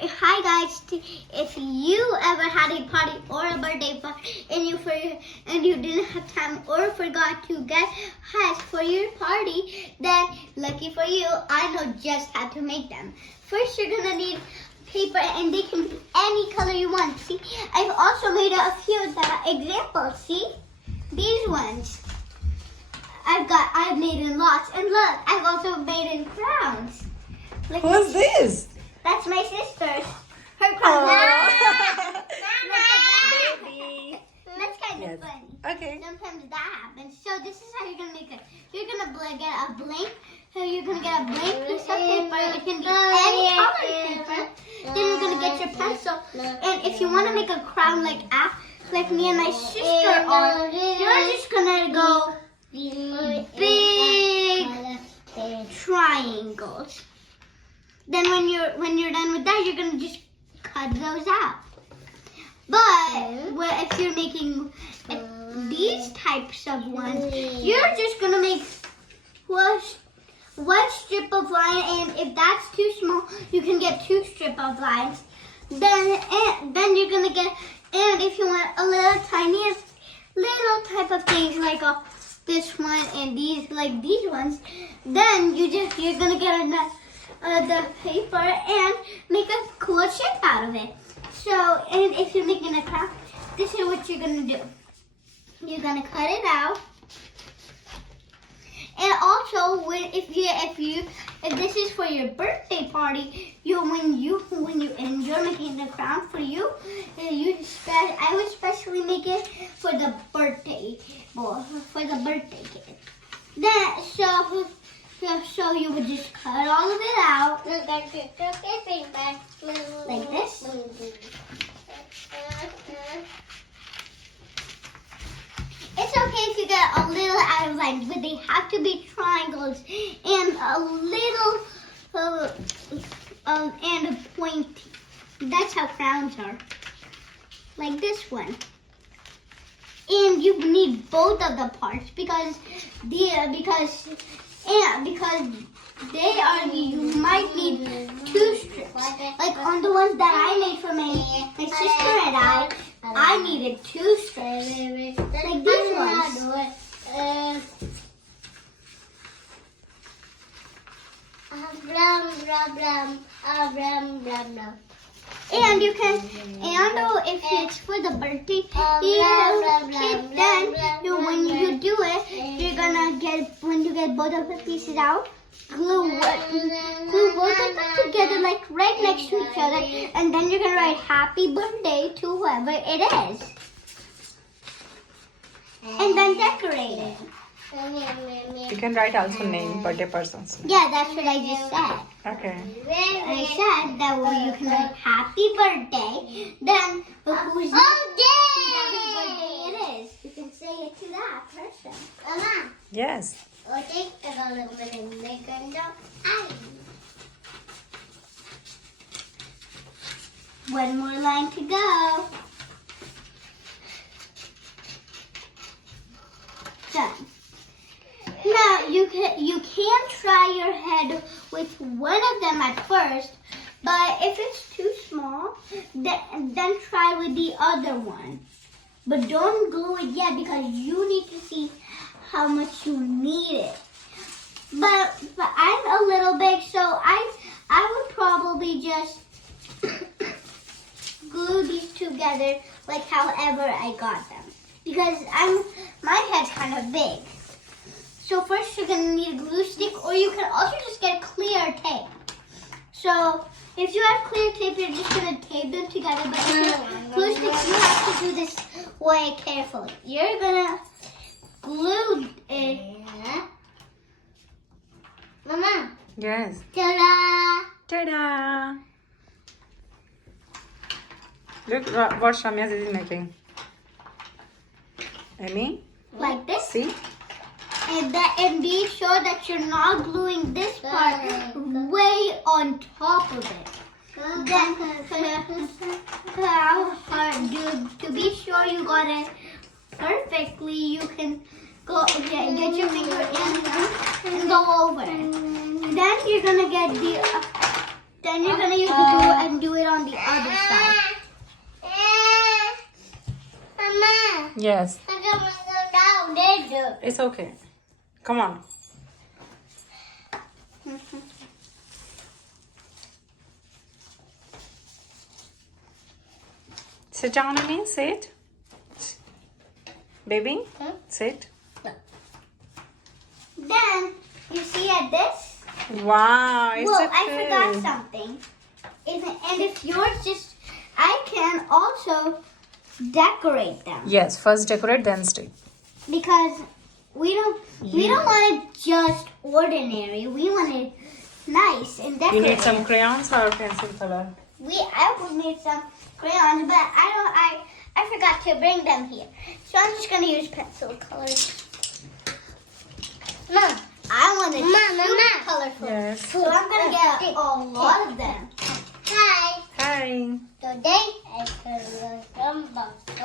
Hi guys, if you ever had a party or a birthday party and you didn't have time or forgot to get hats for your party, then lucky for you, I know just how to make them. First, you're gonna need paper, and they can be any color you want. See, I've also made a few of the examples. See, these ones. I've made in lots, and look, I've also made in crowns. Look, Who's this? that's my sister's. Her crown. Baby. That's kind of Yes. funny. Okay. Sometimes that happens. So this is how you're gonna make it. You're gonna get a blank. So you're gonna get a blank piece of paper. It can be any color paper. Then you're gonna get your pencil. And if you want to make a crown like me and my sister are, you're just gonna go big triangles. Then when you're done with that, you're gonna just cut those out. But if you're making these types of ones, you're just gonna make one strip of line, and if that's too small, you can get two strip of lines. Then you're gonna get, and if you want a little tiniest little type of things like this one and these ones, then you're gonna get the paper and make a cool shape out of it. So, and if you're making a crown, this is what you're gonna do. You're gonna cut it out. And also, if this is for your birthday party, when you're making the crown for you, I would especially make it for the birthday boy, for the birthday kid. So you would just cut all of it out like this. It's okay if you get a little out of line, but they have to be triangles and a little and a pointy. That's how crowns are. Like this one. And you need both of the parts because they are you might need two strips. Like on the ones that I made for my sister and I needed two strips. Like these ones. And you can, if it's for the birthday kid, then when you do it, you're gonna when you get both of the pieces out, glue both of them together like right next to each other, and then you're gonna write happy birthday to whoever it is. And then decorate it. You can write also name, birthday person's name. Yeah, that's what I just said. Okay. I said that you can write happy birthday, then whose birthday it is. You can say it to that person. Mama. Yes. One more line to go. Done. Now you can try your head with one of them at first, but if it's too small, then try with the other one. But don't glue it yet because you need to see how much you need it. But I'm a little big, so I would probably just glue these together like however I got them because my head's kind of big. So first you're going to need a glue stick, or you can also just get clear tape. So if you have clear tape, you're just going to tape them together. But if you have glue sticks, you have to do this way carefully. You're going to glue it. Mama. Yes. Ta-da! Ta-da! Look what Shamya is making. Amy? Like this. See? And be sure that you're not gluing this part way on top of it. Then, to be sure you got it perfectly, you can get your finger in and go over it. Then you're gonna use the glue and do it on Yes. I'm gonna go down there. It's okay. Come on. Sit down, Amy. Sit. Baby, sit. Then you see at this. Wow, it's Well, a I forgot fish. something. And if yours just, I can also decorate them Yes, first decorate, then stick. because we don't want it just ordinary. We want it nice and You decorated. need some crayons or pencil color? I would need some crayons, but I forgot to bring them here. So I'm just gonna use pencil colors. Mom, I want it super colorful. Yes. So I'm gonna get a lot of them. Hi. Hi. Today I can